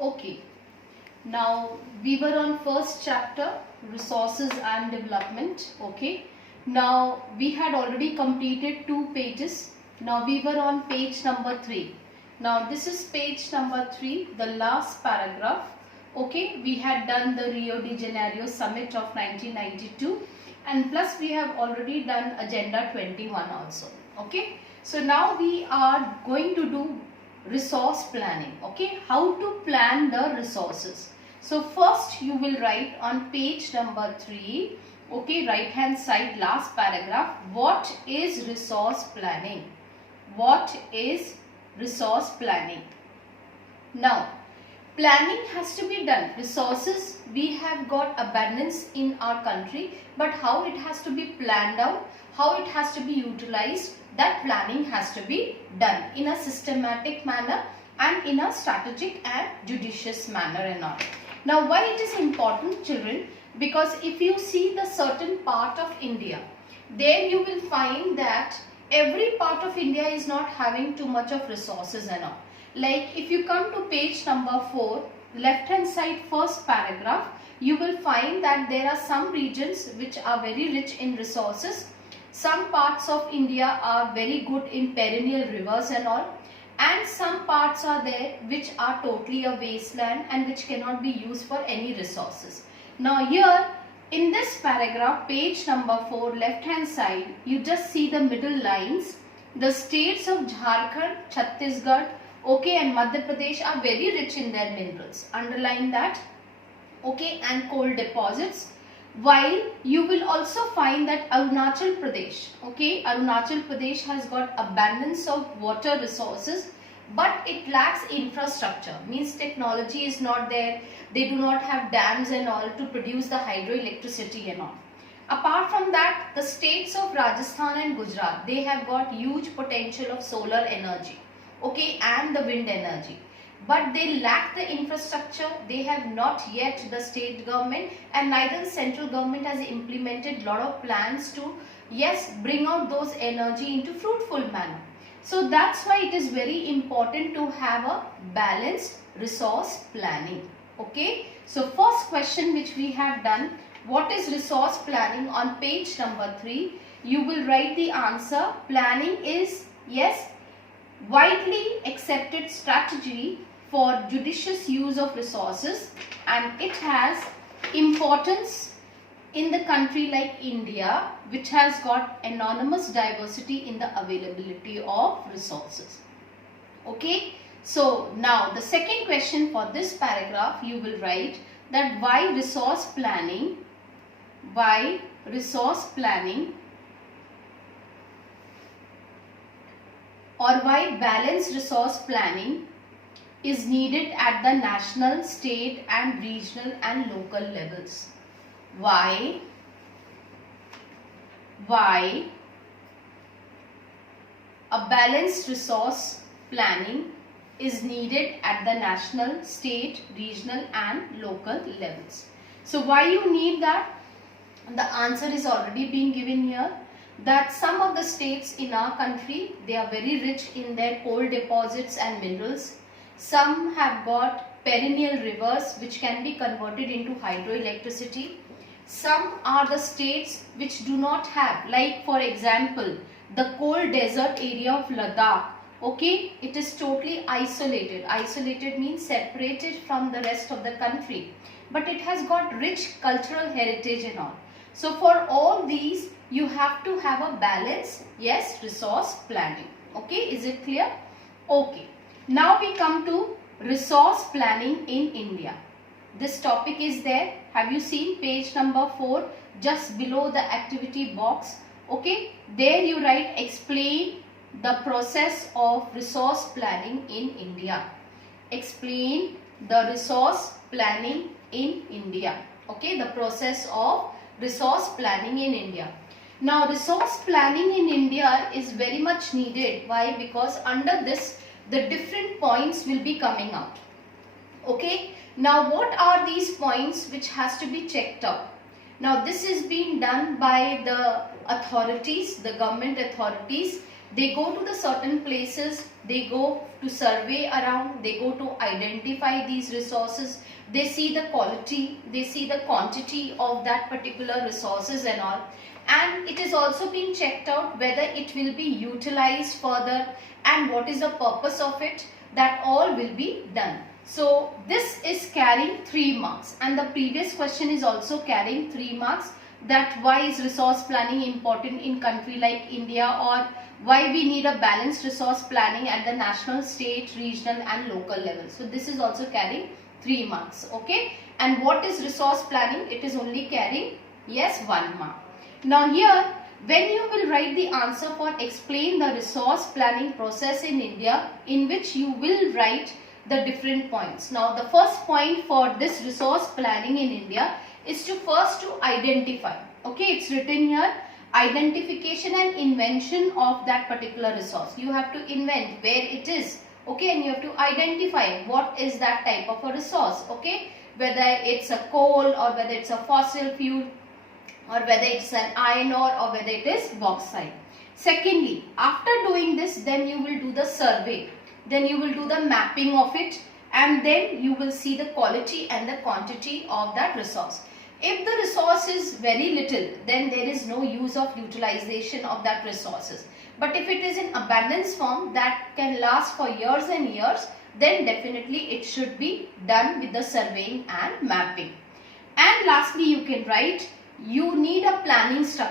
Okay, now we were on first chapter, resources and development. Okay, now we had already completed 2 pages. Now we were on page number 3. Now this is page number 3, the last paragraph. Okay, we had done the Rio de Janeiro summit of 1992, and plus we have already done Agenda 21 also. Okay, so now we are going to do resource planning. Okay, how to plan the resources. So first you will write on page number 3, okay, right hand side, last paragraph, what is resource planning? What is resource planning? Now planning has to be done. Resources, we have got abundance in our country, but how it has to be planned out, how it has to be utilized, that planning has to be done in a systematic manner and in a strategic and judicious manner and all. Now why it is important, children? Because if you see the certain part of India, there you will find that every part of India is not having too much of resources and all. Like if you come to page number 4, left hand side, first paragraph, you will find that there are some regions which are very rich in resources. Some parts of India are very good in perennial rivers and all, and some parts are there which are totally a wasteland and which cannot be used for any resources. Now here in this paragraph, page number 4, left hand side, you just see the middle lines. The states of Jharkhand, Chhattisgarh, okay, and Madhya Pradesh are very rich in their minerals. Underline that. Okay, and coal deposits. While you will also find that Arunachal Pradesh, okay, Arunachal Pradesh has got abundance of water resources, but it lacks infrastructure, means technology is not there. They do not have dams and all to produce the hydroelectricity and all. Apart from that, the states of Rajasthan and Gujarat, they have got huge potential of solar energy, okay, and the wind energy, but they lack the infrastructure. They have not yet, the state government and neither the central government has implemented lot of plans to, yes, bring out those energy into fruitful manner. So that's why it is very important to have a balanced resource planning. Okay, so first question which we have done, what is resource planning, on page number 3, you will write the answer. Planning is, yes, widely accepted strategy for judicious use of resources, and it has importance in the country like India, which has got enormous diversity in the availability of resources. Okay, so now the second question for this paragraph, you will write that why resource planning, why resource planning or why balanced resource planning is needed at the national, state and regional and local levels. Why a balanced resource planning is needed at the national, state, regional and local levels. So why you need that? The answer is already being given here, that some of the states in our country, they are very rich in their coal deposits and minerals. Some have got perennial rivers which can be converted into hydroelectricity. Some are the states which do not have, like for example, the cold desert area of Ladakh. Okay, it is totally isolated. Isolated means separated from the rest of the country, but it has got rich cultural heritage and all. So for all these, you have to have a balance, yes, resource planning. Okay, is it clear? Okay. Now we come to resource planning in India. This topic is there. Have you seen page number 4, just below the activity box? Okay, there you write, explain the process of resource planning in India. Explain the resource planning in India. Okay, the process of resource planning in India. Now resource planning in India is very much needed. Why? Because under this, the different points will be coming out. Okay, now what are these points which has to be checked out? Now this is being done by the authorities, the government authorities, They go to the certain places, they go to survey around, they go to identify these resources, they see the quality, they see the quantity of that particular resources and all, and it is also being checked out whether it will be utilized further and what is the purpose of it. That all will be done. So this is carrying 3 marks, and the previous question is also carrying 3 marks, that why is resource planning important in country like India, or why we need a balanced resource planning at the national, state, regional and local level. So this is also carrying 3 marks. Okay, and what is resource planning? It is only carrying, yes, 1 mark. Now here, when you will write the answer for explain the resource planning process in India, in which you will write the different points. Now the first point for this resource planning in India is to first to identify. Okay, it's written here, identification and invention of that particular resource. You have to invent where it is. Okay, and you have to identify what is that type of a resource. Okay, whether it's a coal or whether it's a fossil fuel, or whether it's an iron ore, or whether it is bauxite. Secondly, after doing this, then you will do the survey, then you will do the mapping of it, and then you will see the quality and the quantity of that resource. If the resource is very little, then there is no use of utilization of that resources. But if it is in abundance form that can last for years and years, then definitely it should be done with the surveying and mapping. And lastly, you can write, you need a planning structure.